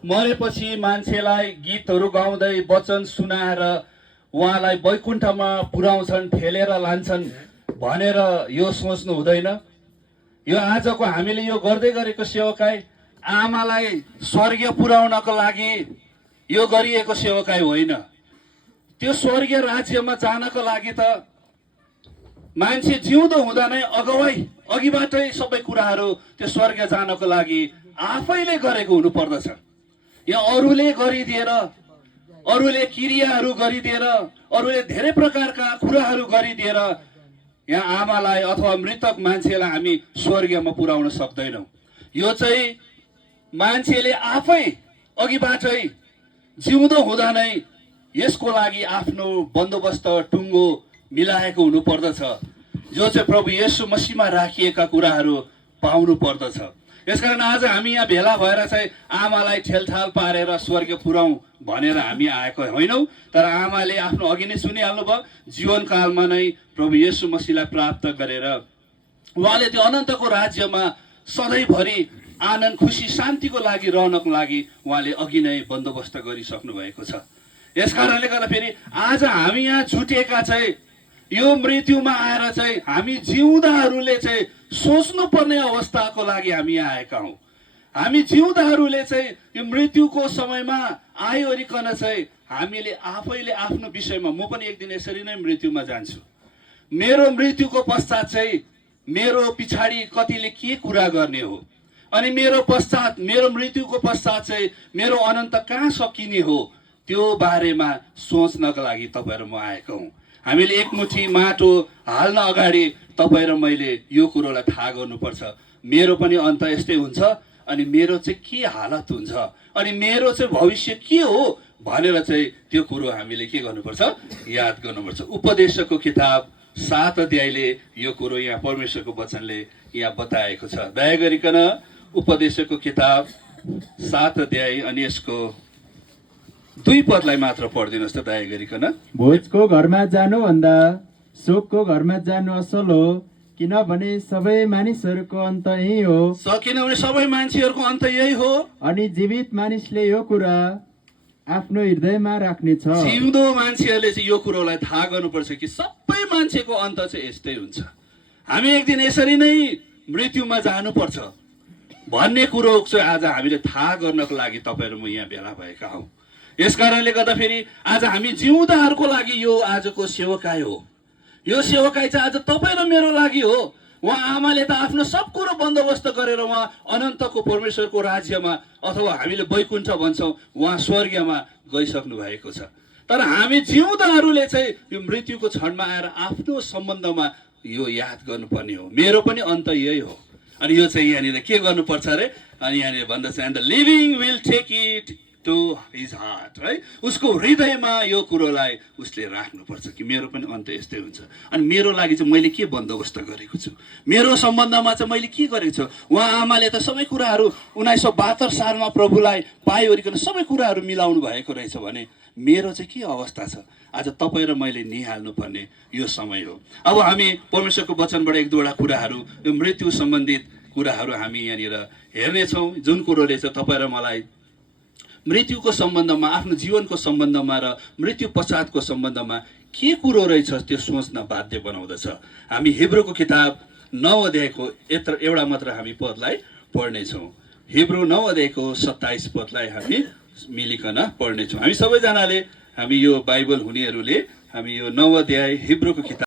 मरेपछि मान्छेलाई गीतहरू गाउँदै वचन सुनाएर उहाँलाई वैकुण्ठमा पुर्याउँछन्, ठेलेर लान्छन् भनेर यो सोच्नु हुँदैन। यो आजको हामीले यो गर्दै गरेको सेवकाई आमालाई स्वर्गीय पुर्याउनको लागि यो गरिएको सेवकाई होइन। त्यो स्वर्गीय राज्यमा जानको लागि त मान्छे जिउँदो हुँदा नै अघिबाटै सबै कुराहरू त्यो स्वर्ग जानको लागि आफैले गरेको हुनु पर्दछ। यहाँ अरूले गरिदिएर, अरूले क्रियाहरू गरिदिएर, अरूले धेरै प्रकारका कुराहरू गरिदिएर यहाँ आमालाई अथवा मृतक मान्छेलाई हामी स्वर्गमा पुर्याउन सक्दैनौँ। यो चाहिँ मान्छेले आफै अघिबाटै जिउँदो हुँदा नै यसको लागि आफ्नो बन्दोबस्त टुङ्गो मिलाएको हुनु पर्दछ, जो चाहिँ प्रभु येशू मसीहमा राखिएका कुराहरू पाउनु पर्दछ। यसकारण आज हामी यहाँ भेला भएर चाहिँ आमालाई ठेलठाल पारेर स्वर्ग पुर्याउँ भनेर हामी आएको होइनौँ, तर आमाले आफ्नो अघि नै सुनिहाल्नु भयो, जीवनकालमा नै प्रभु येशू मसीहलाई प्राप्त गरेर उहाँले त्यो अनन्तको राज्यमा सधैँभरि आनन्द, खुसी, शान्तिको लागि रहनको लागि उहाँले अघि नै बन्दोबस्त गरिसक्नु भएको छ। यस कारणले गर्दा फेरि आज हामी यहाँ जुटेका चाहिँ यो मृत्युमा आएर चाहिँ हामी जिउँदाहरूले चाहिँ सोच्नु पर्ने अवस्थाको लागि हामी यहाँ आएका हौँ। हामी जिउँदाहरूले चाहिँ यो मृत्युको समयमा आइवरिकन चाहिँ हामीले आफैले आफ्नो विषयमा, म पनि एक दिन यसरी नै मृत्युमा जान्छु, मेरो मृत्युको पश्चात चाहिँ मेरो पछाडि कतिले के कुरा गर्ने हो, अनि मेरो मृत्युको पश्चात चाहिँ मेरो अनन्त कहाँ सकिने हो, त्यो बारेमा सोच्नको लागि तपाईँ र म आएको हौँ। हामीले एकमुठी माटो हाल्न अगाडि तपाईँ र मैले यो कुरोलाई थाहा गर्नुपर्छ, मेरो पनि अन्त यस्तै हुन्छ, अनि मेरो चाहिँ के हालत हुन्छ, अनि मेरो चाहिँ भविष्य के हो भनेर चाहिँ त्यो कुरो हामीले के गर्नुपर्छ, याद गर्नुपर्छ। उपदेशको किताब 7 अध्यायले यो कुरो यहाँ परमेश्वरको वचनले यहाँ बताएको छ। दया गरिकन उपदेशको किताब 7 अध्याय अनि यसको 2 पदलाई मात्र पढिदिनुहोस् त दया गरिकन। भोजको घरमा जानुभन्दा शोकको घरमा जानु असल हो, किनभने सबै मानिसहरूको अन्त यही हो। किनभने सबै मान्छेहरूको अन्त यही हो। अनि जीवित मानिसले यो कुरा आफ्नो हृदयमा राख्नेछ। जिउँदो मान्छेहरूले चाहिँ यो कुरोलाई थाहा गर्नुपर्छ कि सबै मान्छेको अन्त चाहिँ यस्तै हुन्छ, हामी एक दिन यसरी नै मृत्युमा जानुपर्छ भन्ने कुरो चाहिँ आज हामीले थाहा गर्नको लागि तपाईँ र म यहाँ भेला भएका हौँ। यस कारणले गर्दा फेरि आज हामी जिउँदाहरूको लागि यो आजको सेवकाई हो। यो सेवकाई चाहिँ आज तपाईँ र मेरो लागि हो। उहाँ आमाले त आफ्नो सब कुरो बन्दोबस्त गरेर उहाँ अनन्तको परमेश्वरको राज्यमा, अथवा हामीले वैकुण्ठ भन्छौँ, उहाँ स्वर्गमा गइसक्नु भएको छ। तर हामी जिउँदाहरूले चाहिँ यो मृत्युको क्षणमा आएर आफ्नो सम्बन्धमा यो याद गर्नुपर्ने हो, मेरो पनि अन्त यही हो। अनि यो चाहिँ यहाँनिर के गर्नुपर्छ अरे, अनि यहाँनिर भन्दछ, and the living will take it to his heart, है। उसको हृदयमा यो कुरोलाई उसले राख्नुपर्छ कि मेरो पनि अन्त यस्तै हुन्छ। अनि मेरो लागि चाहिँ मैले के बन्दोबस्त गरेको छु, मेरो सम्बन्धमा चाहिँ मैले के गरेको छु। उहाँ आमाले त सबै कुराहरू 1972 सालमा प्रभुलाई पाइवरिकन सबै कुराहरू मिलाउनु भएको रहेछ भने मेरो चाहिँ के अवस्था छ आज तपाईँ र मैले निहाल्नु पर्ने यो समय हो। अब हामी परमेश्वरको वचनबाट 1-2 कुराहरू, यो मृत्यु सम्बन्धित कुराहरू हामी यहाँनिर हेर्नेछौँ, जुन कुरोले चाहिँ तपाईँ र मलाई मृत्युको सम्बन्धमा, आफ्नो जीवनको सम्बन्धमा र मृत्यु पश्चातको सम्बन्धमा के कुरो रहेछ त्यो सोच्न बाध्य बनाउँदछ। हामी हिब्रूको किताब 9 अध्यायको एउटा मात्र हामी पदलाई पढ्नेछौँ। हिब्रू 9 अध्यायको 27 पदलाई हामी मिलिकन पढ्नेछौँ। हामी सबैजनाले, हामी यो बाइबल हुनेहरूले हामी यो 9 अध्याय हिब्रूको किताब